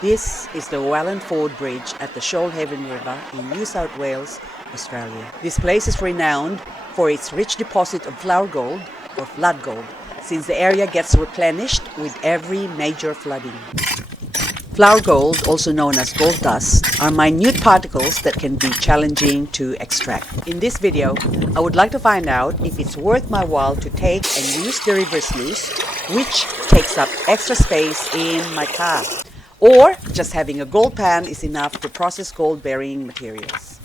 This is the Wallingford Bridge at the Shoalhaven River in New South Wales, Australia. This place is renowned for its rich deposit of flour gold or flood gold, since the area gets replenished with every major flooding. Flour gold, also known as gold dust, are minute particles that can be challenging to extract. In this video, I would like to find out if it's worth my while to take and use the river sluice, which takes up extra space in my car, or just having a gold pan is enough to process gold-bearing materials.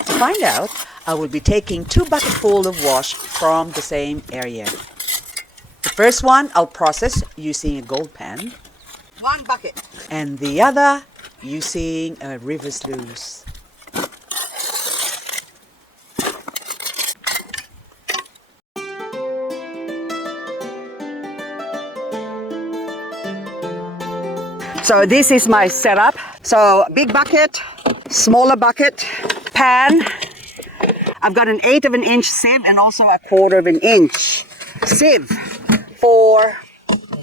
To find out, I will be taking 2 bucketfuls of wash from the same area. The first one I'll process using a gold pan. 1 bucket. And the other using a river sluice. So this is my setup. So big bucket, smaller bucket, pan. I've got an 1/8 of an inch sieve and also a 1/4 of an inch sieve for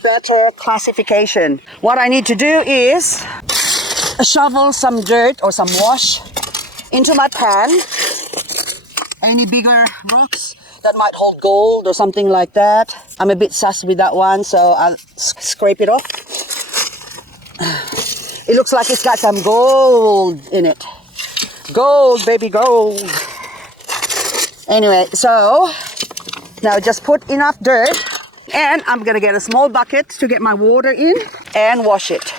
better classification. What I need to do is shovel some dirt or some wash into my pan. Any bigger rocks that might hold gold or something like that. I'm a bit sus with that one, so I'll scrape it off. It looks like it's got some gold in it. Gold, baby, gold. Anyway, so now just put enough dirt. And I'm going to get a small bucket to get my water in and wash it.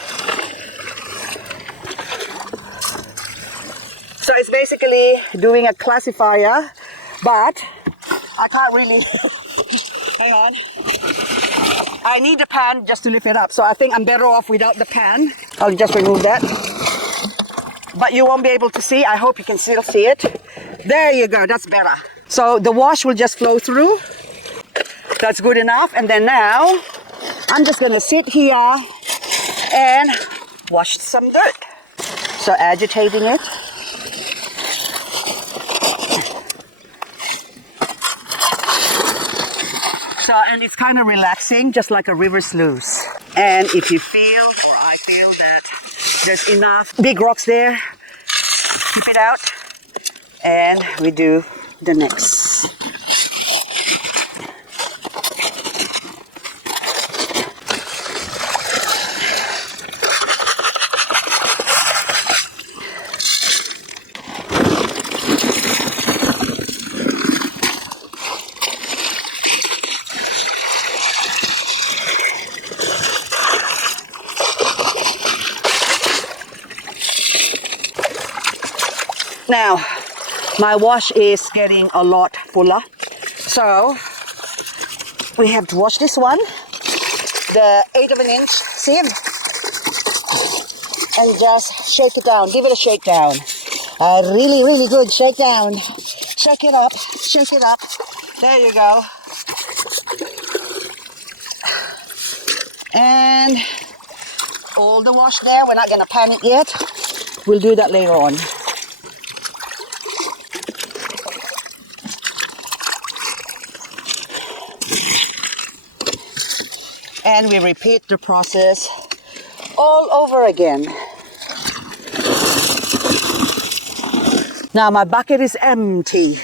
So it's basically doing a classifier, but I can't really, hang on. I need the pan just to lift it up. So I think I'm better off without the pan. I'll just remove that. But you won't be able to see. I hope you can still see it. There you go, that's better. So the wash will just flow through. That's good enough. And then now I'm just going to sit here and wash some dirt. So agitating it. So, and it's kind of relaxing, just like a river sluice. And if you feel, or I feel that there's enough big rocks there, keep it out. And we do the next. Now, my wash is getting a lot fuller, so we have to wash this one, the 1/8 of an inch sieve, and just shake it down, give it a shake down, a really, really good shake down, shake it up, there you go, and all the wash there, we're not going to pan it yet, we'll do that later on. And we repeat the process all over again. Now my bucket is empty.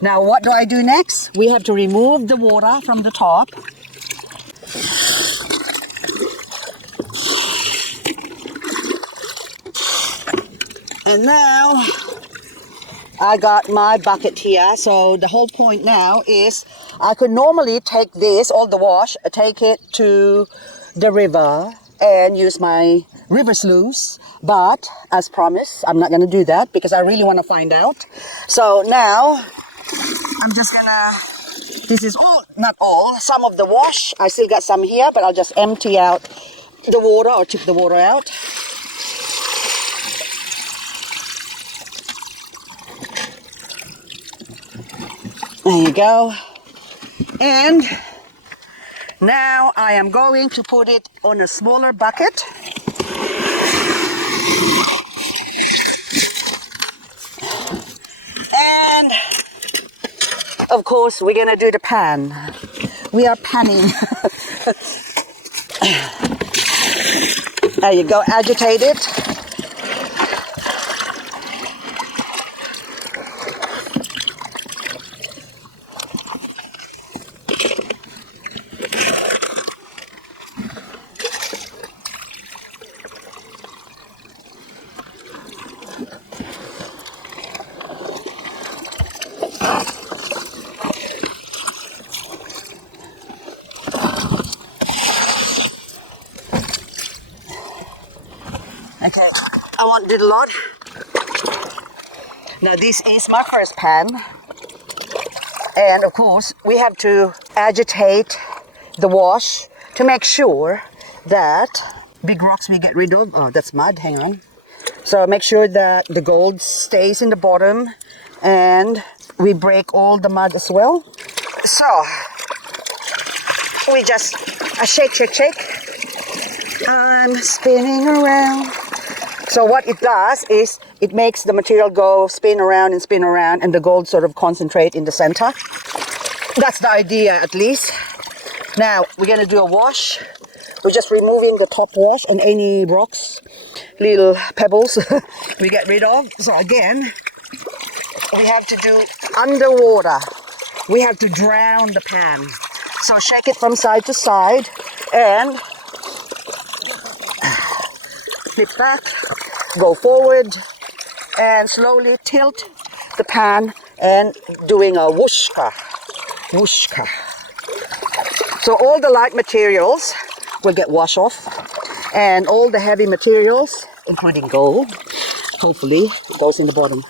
Now what do I do next? We have to remove the water from the top. And now I got my bucket here, so the whole point now is I could normally take this, all the wash, take it to the river and use my river sluice, but as promised, I'm not going to do that because I really want to find out. So now I'm just going to, this is all, not all, some of the wash, I still got some here, but I'll just empty out the water or tip the water out. There you go. And now I am going to put it on a smaller bucket. And of course we're going to do the pan. We are panning. There you go, agitate it. Okay, I want did a lot. Now this is my first pan. And of course, we have to agitate the wash to make sure that big rocks we get rid of. Oh, that's mud, hang on. So make sure that the gold stays in the bottom and we break all the mud as well. So, we just shake, shake, shake. I'm spinning around. So what it does is it makes the material go spin around and the gold sort of concentrate in the center. That's the idea at least. Now we're going to do a wash. We're just removing the top wash and any rocks, little pebbles we get rid of. So again, we have to do underwater. We have to drown the pan. So shake it from side to side and flip back, go forward and slowly tilt the pan and doing a whooshka, whooshka. So all the light materials will get washed off and all the heavy materials, including gold, hopefully goes in the bottom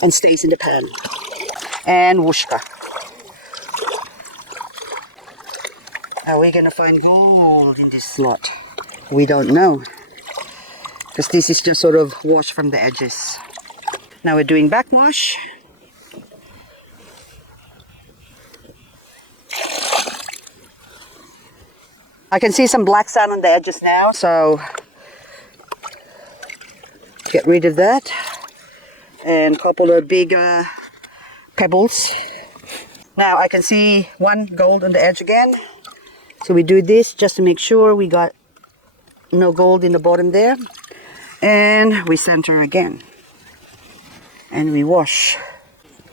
and stays in the pan. And whooshka. Are we gonna find gold in this slot? We don't know, because this is just sort of washed from the edges. Now we're doing backwash. I can see some black sand on the edges now, so get rid of that. And a couple of big pebbles. Now I can see one gold on the edge again. So we do this just to make sure we got no gold in the bottom there. And we center again. And we wash.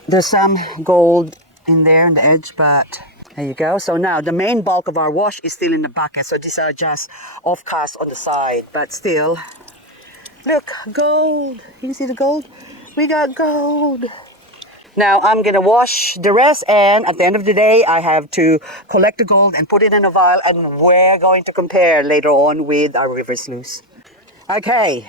There's some gold in there on the edge, but there you go. So now the main bulk of our wash is still in the bucket. So these are just offcast on the side, but still, look, gold. You see the gold? We got gold. Now I'm gonna wash the rest, and at the end of the day I have to collect the gold and put it in a vial, and we're going to compare later on with our river sluice. Okay,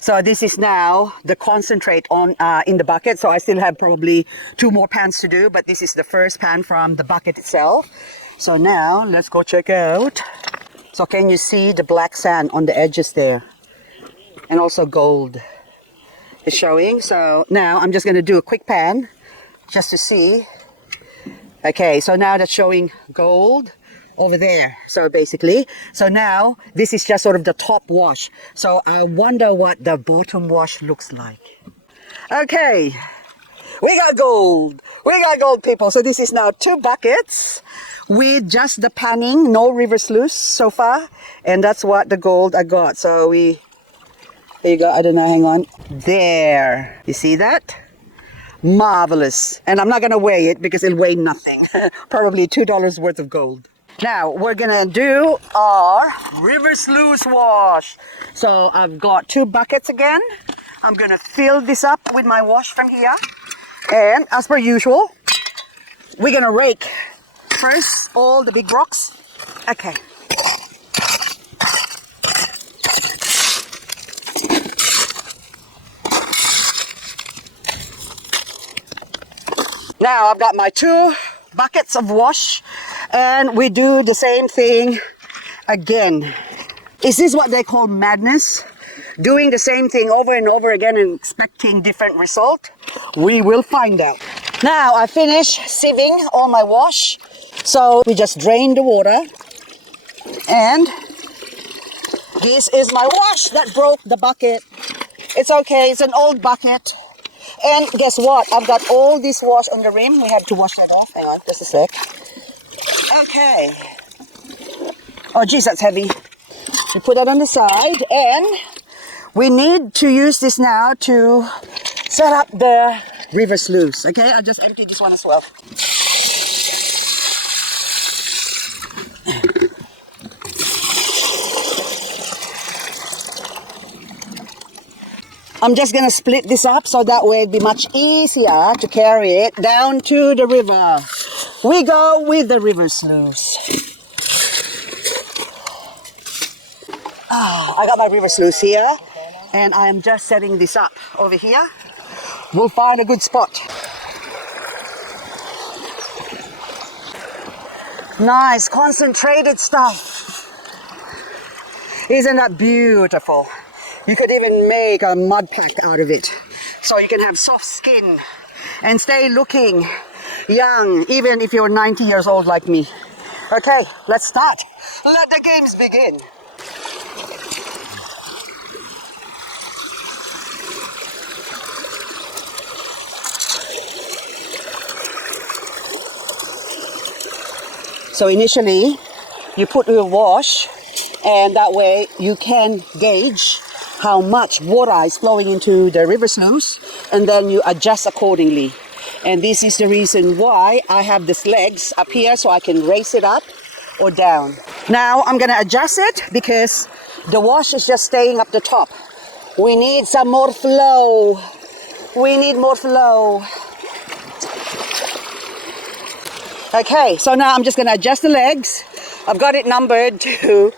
so this is now the concentrate on in the bucket. So I still have probably 2 more pans to do, but this is the first pan from the bucket itself. So now let's go check out. So can you see the black sand on the edges there? And also gold is showing. So now I'm just going to do a quick pan just to see. Okay, so now that's showing gold over there. So basically, so now this is just sort of the top wash. So I wonder what the bottom wash looks like. Okay, we got gold. We got gold, people. So this is now 2 buckets with just the panning, no river sluice so far. And that's what the gold I got. So there you go. I don't know, hang on. There, you see that? Marvelous. And I'm not going to weigh it because it'll weigh nothing. Probably $2 worth of gold. Now we're going to do our river sluice wash. So I've got 2 buckets again. I'm going to fill this up with my wash from here. And as per usual, we're going to rake first all the big rocks. Okay. Now I've got my 2 buckets of wash, and we do the same thing again. Is this what they call madness? Doing the same thing over and over again and expecting different result? We will find out. Now I finished sieving all my wash, so we just drain the water, and this is my wash that broke the bucket. It's okay, it's an old bucket. And guess what? I've got all this wash on the rim. We have to wash that off. Hang on, just a sec. Okay. Oh, geez, that's heavy. You put that on the side, and we need to use this now to set up the river sluice. Okay, I'll just empty this one as well. I'm just gonna split this up so that way it'd be much easier to carry it down to the river. We go with the river sluice. I got my river sluice here, and I am just setting this up over here. We'll find a good spot. Nice, concentrated stuff. Isn't that beautiful? You could even make a mud pack out of it, so you can have soft skin and stay looking young, even if you're 90 years old like me. Okay, let's start. Let the games begin. So initially, you put your wash, and that way you can gauge how much water is flowing into the river sluice, and then you adjust accordingly. And this is the reason why I have these legs up here, so I can raise it up or down. Now I'm gonna adjust it because the wash is just staying up the top. We need some more flow. We need more flow. Okay, so now I'm just gonna adjust the legs. I've got it numbered to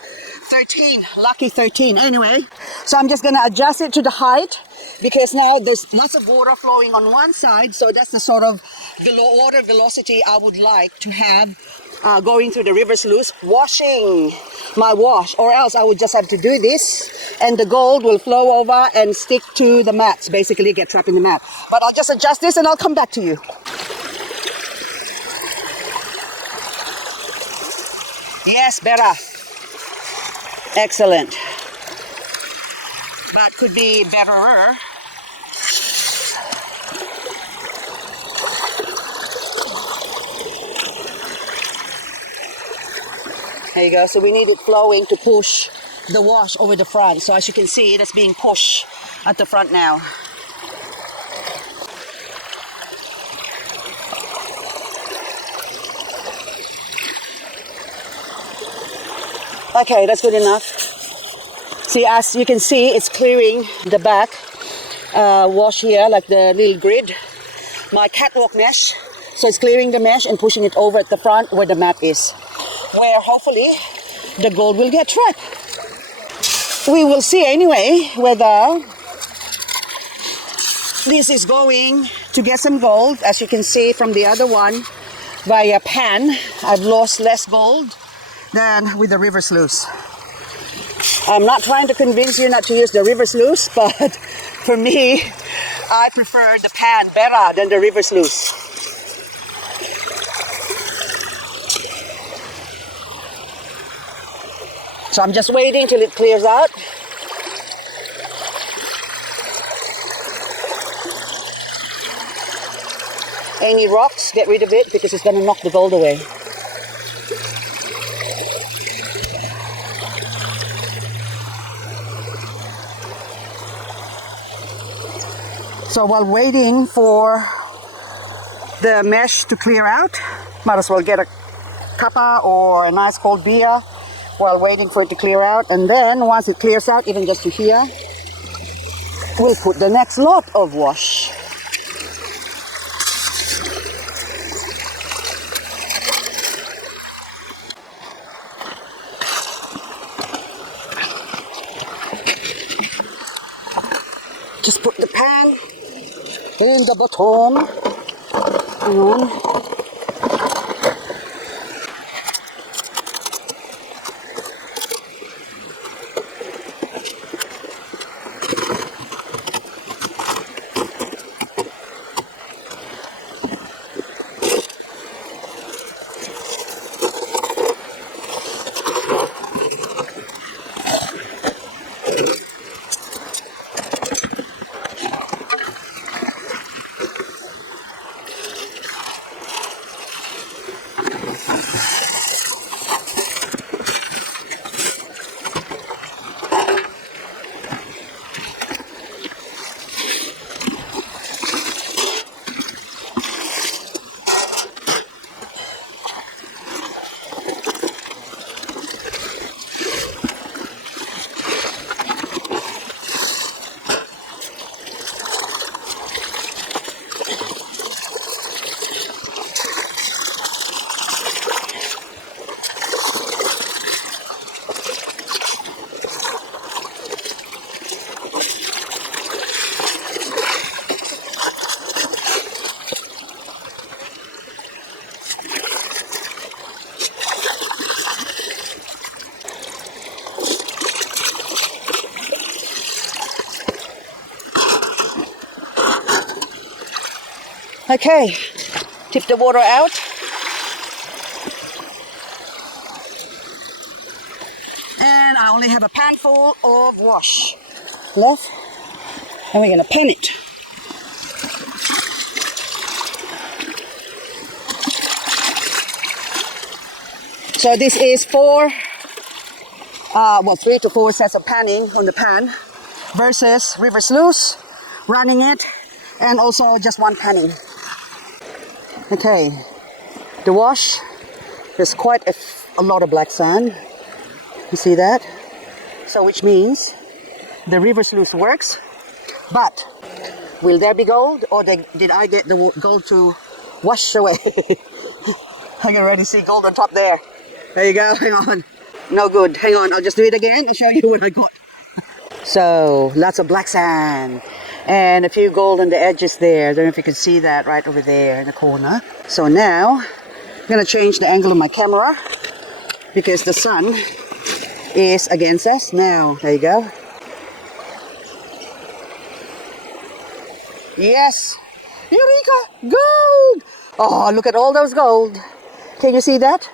13, lucky 13 anyway. So I'm just gonna adjust it to the height because now there's lots of water flowing on one side, so that's the sort of water velocity I would like to have going through the river sluice, washing my wash, or else I would just have to do this and the gold will flow over and stick to the mats, basically get trapped in the mat. But I'll just adjust this and I'll come back to you. Yes, better. Excellent. But could be betterer. There you go. So we need it flowing to push the wash over the front. So as you can see, that's being pushed at the front now. Okay, that's good enough. See, as you can see, it's clearing the back wash here, like the little grid, my catwalk mesh. So it's clearing the mesh and pushing it over at the front where the mat is, where hopefully the gold will get trapped. We will see anyway whether this is going to get some gold. As you can see from the other one, via pan, I've lost less gold than with the river sluice. I'm not trying to convince you not to use the river sluice, but for me, I prefer the pan better than the river sluice. So I'm just waiting till it clears out. Any rocks, get rid of it because it's going to knock the gold away. So while waiting for the mesh to clear out, might as well get a cuppa or a nice cold beer while waiting for it to clear out. And then once it clears out, even just to here, we'll put the next lot of wash. Just put the pan in the bottom. Okay, tip the water out. And I only have a pan full of wash left. And we're gonna pan it. So this is 3 to 4 sets of panning on the pan versus river sluice, running it, and also just one panning. Okay, the wash, there's quite a lot of black sand. You see that? So which means the river sluice works, but will there be gold, or did I get the gold to wash away? I can already see gold on top there. There you go, hang on. No good, hang on, I'll just do it again and show you what I got. So, lots of black sand and a few gold on the edges there. I don't know if you can see that right over there in the corner. So now, I'm gonna change the angle of my camera because the sun is against us now. There you go. Yes, Eureka, gold! Oh, look at all those gold. Can you see that?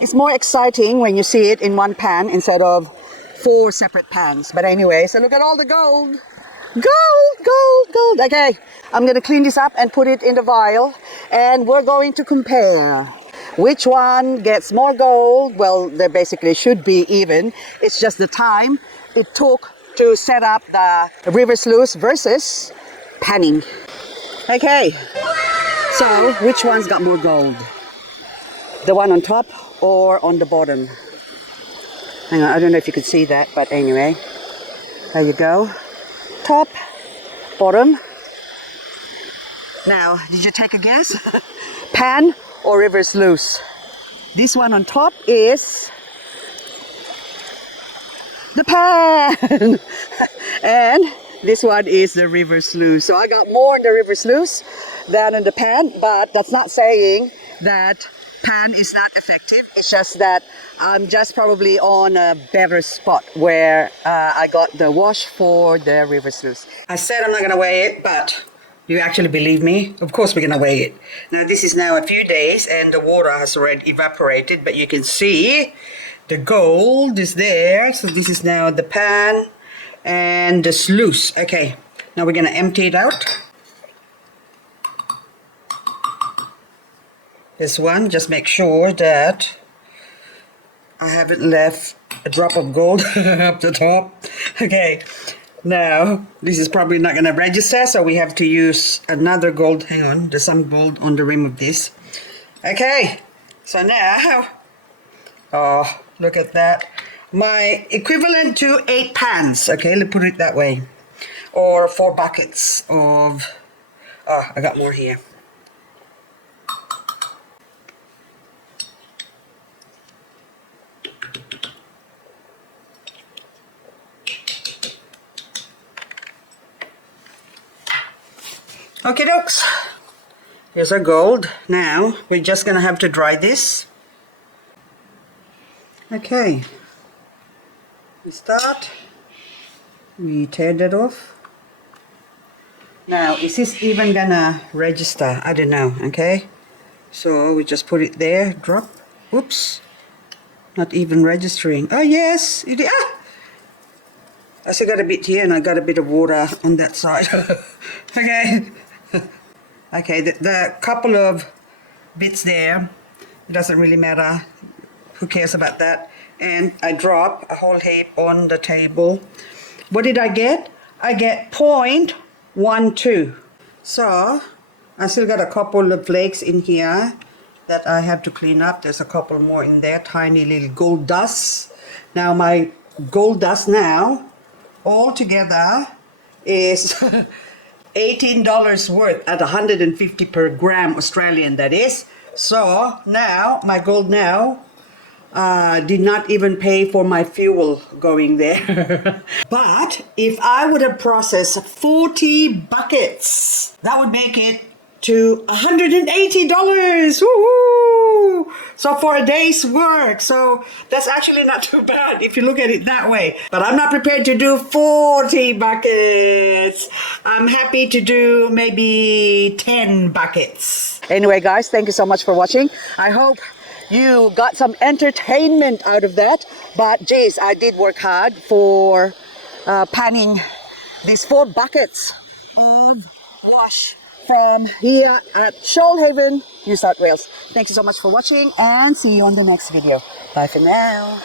It's more exciting when you see it in one pan instead of 4 separate pans. But anyway, so look at all the gold. Gold, gold, gold. Okay, I'm going to clean this up and put it in the vial. And we're going to compare which one gets more gold. Well, they basically should be even. It's just the time it took to set up the river sluice versus panning. Okay, so which one's got more gold? The one on top or on the bottom? Hang on, I don't know if you can see that, but anyway, there you go. Top, bottom. Now, did you take a guess? Pan or river sluice? This one on top is the pan. And this one is the river sluice. So I got more in the river sluice than in the pan, but that's not saying that pan is not effective. It's just that I'm just probably on a better spot where I got the wash for the river sluice. I said I'm not going to weigh it, but do you actually believe me? Of course we're going to weigh it. Now this is now a few days and the water has already evaporated, but you can see the gold is there. So this is now the pan and the sluice. Okay, now we're going to empty it out. This one, just make sure that I haven't left a drop of gold up the top. Okay, now this is probably not going to register, so we have to use another gold. Hang on, there's some gold on the rim of this. Okay, so now, oh, look at that. My equivalent to 8 pans, okay, let's put it that way. Or 4 buckets of, oh, I got more here. Okay, dokes. Here's our gold. Now, we're just going to have to dry this. Okay. We start. We tear that off. Now, is this even going to register? I don't know, okay? So, we just put it there, drop. Oops. Not even registering. Oh, yes. It, ah! I still got a bit here and I got a bit of water on that side. Okay. Okay, the couple of bits there, it doesn't really matter. Who cares about that? And I drop a whole heap on the table. What did I get? I get 0.12. So, I still got a couple of flakes in here that I have to clean up. There's a couple more in there, tiny little gold dust. Now my gold dust now, all together, is $18 worth at 150 per gram Australian, that is. So now my gold now did not even pay for my fuel going there. But if I would have processed 40 buckets, that would make it to $180. Woo-hoo! So for a day's work. So that's actually not too bad if you look at it that way. But I'm not prepared to do 40 buckets. I'm happy to do maybe 10 buckets. Anyway, guys, thank you so much for watching. I hope you got some entertainment out of that. But geez, I did work hard for panning these 4 buckets of wash from here at Shoalhaven, New South Wales. Thank you so much for watching and see you on the next video. Bye for now.